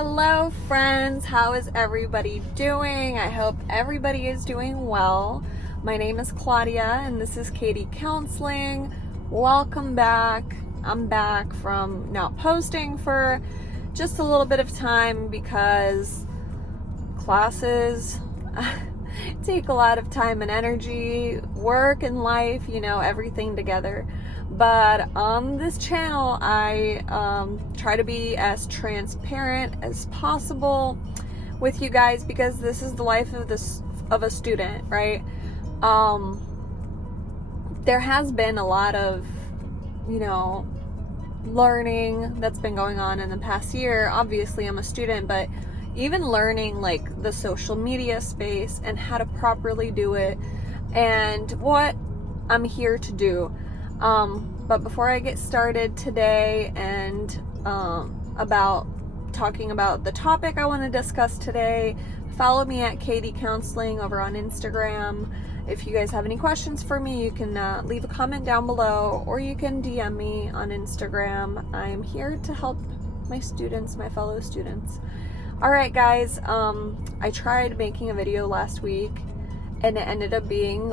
Hello friends, how is everybody doing? I hope everybody is doing well. My name is Claudia and this is Katie Counseling. Welcome back. I'm back from not posting for just a little bit of time because classes take a lot of time and energy, work and life, everything together. But on this channel, I try to be as transparent as possible with you guys because this is the life of a student, right? There has been a lot of, learning that's been going on in the past year. Obviously, I'm a student, but even learning like the social media space and how to properly do it and what I'm here to do. But before I get started today and about talking about the topic I want to discuss today, follow me at Katie Counseling over on Instagram. If you guys have any questions for me, you can leave a comment down below or you can DM me on Instagram. I'm here to help my students, my fellow students. Alright guys, I tried making a video last week and it ended up being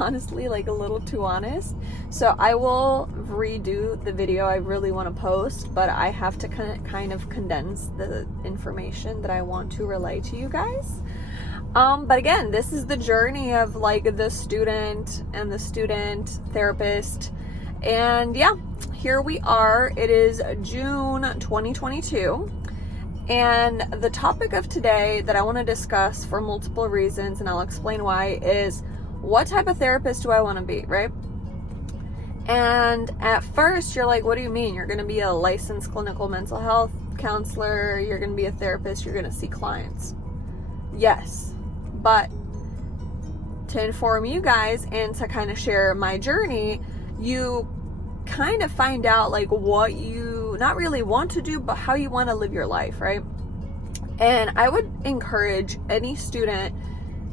honestly like a little too honest, so I will redo the video I really want to post, but I have to kind of condense the information that I want to relay to you guys. But again, this is the journey of like the student and the student therapist, and yeah, here we are. It is June 2022, and the topic of today that I want to discuss for multiple reasons, and I'll explain why, is what type of therapist do I want to be, right? And at first you're like, what do you mean? You're going to be a licensed clinical mental health counselor, you're going to be a therapist, you're going to see clients. Yes, but to inform you guys and to kind of share my journey, you kind of find out like what you not really want to do, but how you want to live your life, right? And I would encourage any student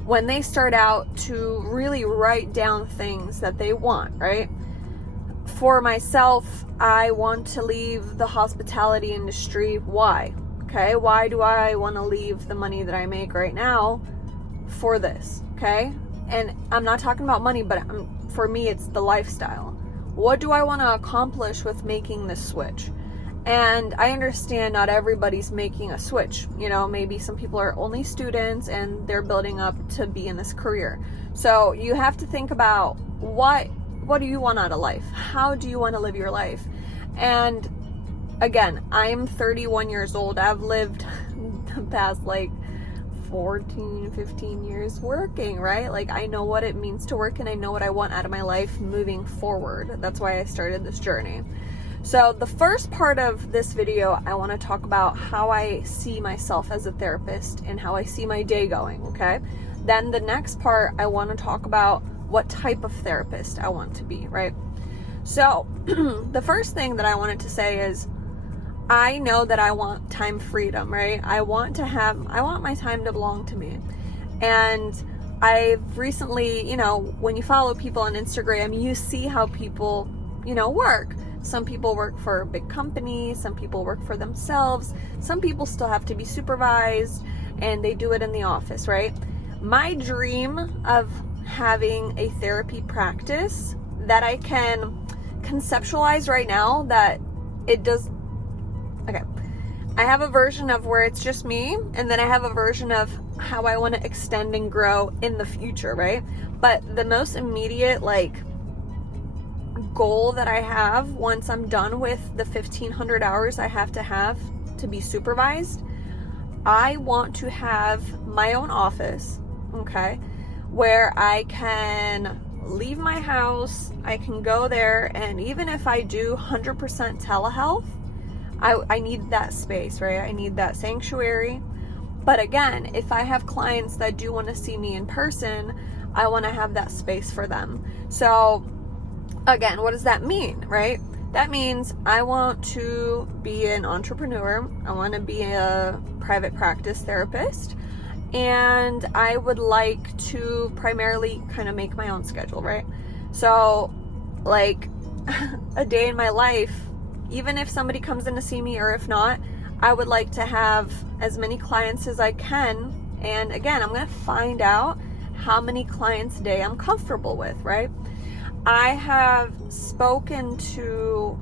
when they start out to really write down things that they want, right? For myself, I want to leave the hospitality industry. Why? Okay, why do I want to leave the money that I make right now for this? Okay, and I'm not talking about money, but for me, it's the lifestyle. What do I want to accomplish with making this switch? And I understand not everybody's making a switch. Maybe some people are only students and they're building up to be in this career. So you have to think about what do you want out of life? How do you want to live your life? And again, I'm 31 years old. I've lived the past like 14, 15 years working, right? Like I know what it means to work and I know what I want out of my life moving forward. That's why I started this journey. So the first part of this video, I want to talk about how I see myself as a therapist and how I see my day going, okay? Then the next part, I want to talk about what type of therapist I want to be, right? So the first thing that I wanted to say is I know that I want time freedom, right? I want my time to belong to me. And I've recently, when you follow people on Instagram, you see how people, work. Some people work for big companies, some people work for themselves, some people still have to be supervised, and they do it in the office, right? My dream of having a therapy practice that I can conceptualize right now, that it does, okay, I have a version of where it's just me, and then I have a version of how I want to extend and grow in the future, right? But the most immediate, goal that I have once I'm done with the 1,500 hours I have to be supervised, I want to have my own office, okay, where I can leave my house, I can go there, and even if I do 100% telehealth, I need that space, right? I need that sanctuary. But again, if I have clients that do want to see me in person, I want to have that space for them. So again, what does that mean, right? That means I want to be an entrepreneur. I want to be a private practice therapist. And I would like to primarily kind of make my own schedule, right? So like a day in my life, even if somebody comes in to see me or if not, I would like to have as many clients as I can. And again, I'm going to find out how many clients a day I'm comfortable with, right? I have spoken to,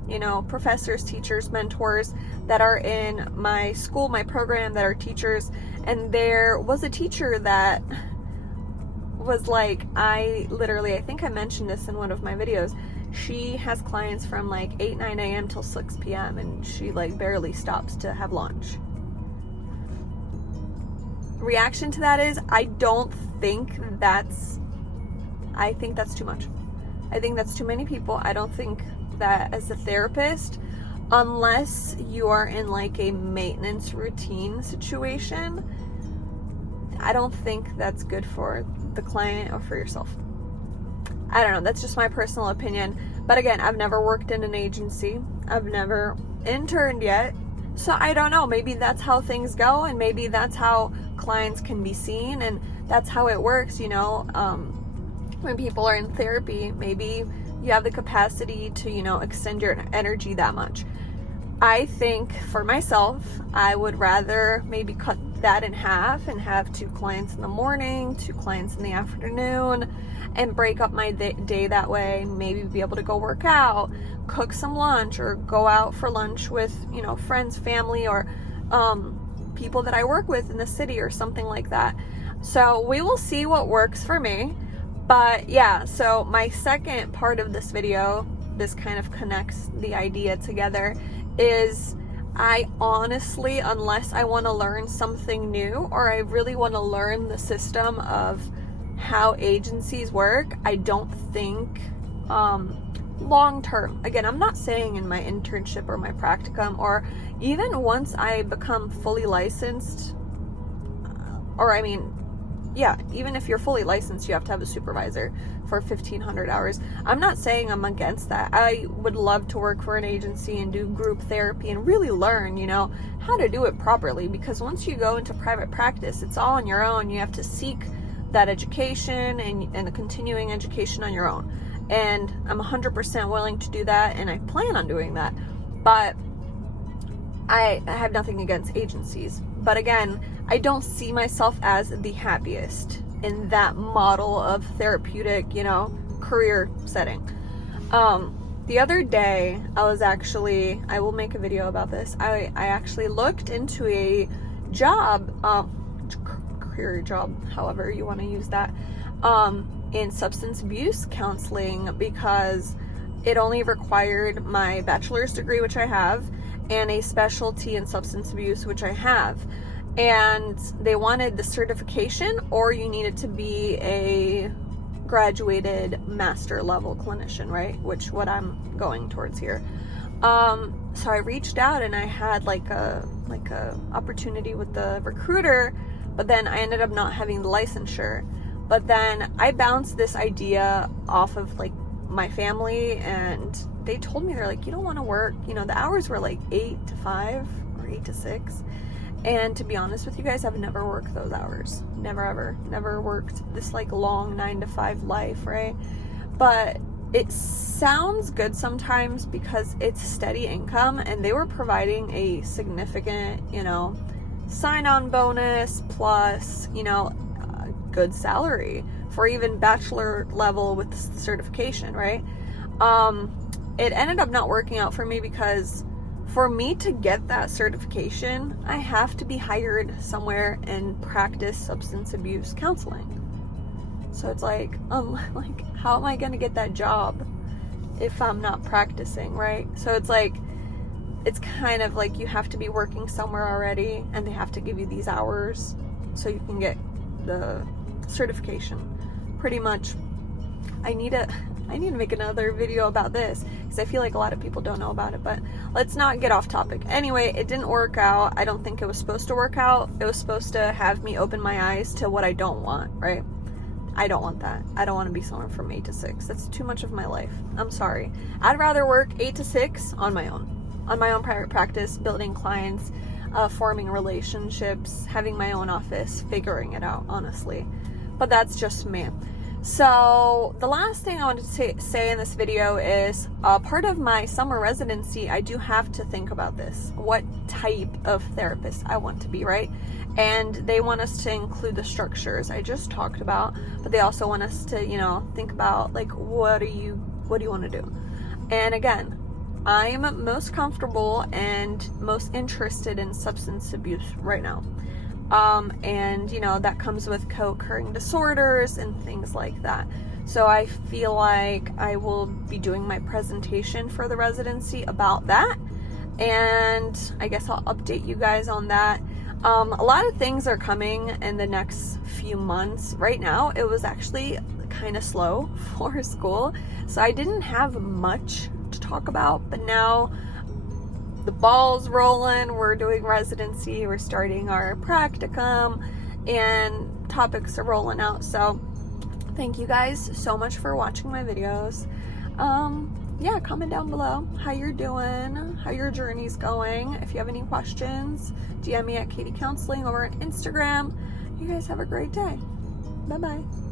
professors, teachers, mentors that are in my school, my program, that are teachers. And there was a teacher that was like, I think I mentioned this in one of my videos. She has clients from like 8-9 a.m. till 6 p.m. and she like barely stops to have lunch. Reaction to that is, I think that's too much. I think that's too many people. I don't think that as a therapist, unless you are in like a maintenance routine situation, I don't think that's good for the client or for yourself. I don't know. That's just my personal opinion. But again, I've never worked in an agency. I've never interned yet. So I don't know. Maybe that's how things go, and maybe that's how clients can be seen, and that's how it works, when people are in therapy, maybe you have the capacity to, extend your energy that much. I think for myself, I would rather maybe cut that in half and have 2 clients in the morning, 2 clients in the afternoon, and break up my day that way. Maybe be able to go work out, cook some lunch, or go out for lunch with, friends, family, or people that I work with in the city or something like that. So we will see what works for me. But yeah, so my second part of this video, this kind of connects the idea together, is I honestly, unless I want to learn something new or I really want to learn the system of how agencies work, I don't think long term, again, I'm not saying in my internship or my practicum, or even once I become fully licensed, even if you're fully licensed, you have to have a supervisor for 1,500 hours. I'm not saying I'm against that. I would love to work for an agency and do group therapy and really learn, how to do it properly, because once you go into private practice, it's all on your own. You have to seek that education and the continuing education on your own. And I'm 100% willing to do that, and I plan on doing that. But I have nothing against agencies. But again, I don't see myself as the happiest in that model of therapeutic, career setting. The other day, I will make a video about this. I actually looked into a job, career job, however you want to use that, in substance abuse counseling, because it only required my bachelor's degree, which I have, and a specialty in substance abuse, which I have. And they wanted the certification, or you needed to be a graduated master level clinician, right? Which what I'm going towards here. So I reached out and I had like a opportunity with the recruiter, but then I ended up not having the licensure. But then I bounced this idea off of like my family, and they told me, they're like, you don't want to work, the hours were like 8 to 5 or 8 to 6. And to be honest with you guys, I've never worked those hours. Never, ever. Never worked this like long 9 to 5 life, right? But it sounds good sometimes because it's steady income, and they were providing a significant, sign-on bonus plus, good salary for even bachelor level with certification, right? It ended up not working out for me because for me to get that certification, I have to be hired somewhere and practice substance abuse counseling. So it's like how am I going to get that job if I'm not practicing, right? So it's like, it's kind of like you have to be working somewhere already, and they have to give you these hours so you can get the certification. Pretty much, I need to make another video about this because I feel like a lot of people don't know about it, but let's not get off topic. Anyway, it didn't work out. I don't think it was supposed to work out. It was supposed to have me open my eyes to what I don't want, right? I don't want that. I don't want to be someone from 8 to 6. That's too much of my life. I'm sorry. I'd rather work 8 to 6 on my own private practice, building clients, forming relationships, having my own office, figuring it out, honestly. But that's just me. So the last thing I wanted to say in this video is part of my summer residency, I do have to think about this, what type of therapist I want to be, right? And they want us to include the structures I just talked about, but they also want us to, you know, think about like, what do you want to do? And again, I'm most comfortable and most interested in substance abuse right now. And you know, that comes with co-occurring disorders and things like that. So I feel like I will be doing my presentation for the residency about that, and I guess I'll update you guys on that. A lot of things are coming in the next few months. Right now it was actually kind of slow for school, so I didn't have much to talk about, but now the ball's rolling. We're doing residency, we're starting our practicum, and topics are rolling out. So thank you guys so much for watching my videos. Yeah, comment down below how you're doing, how your journey's going. If you have any questions, DM me at Katie Counseling over on Instagram. You guys have a great day. Bye bye.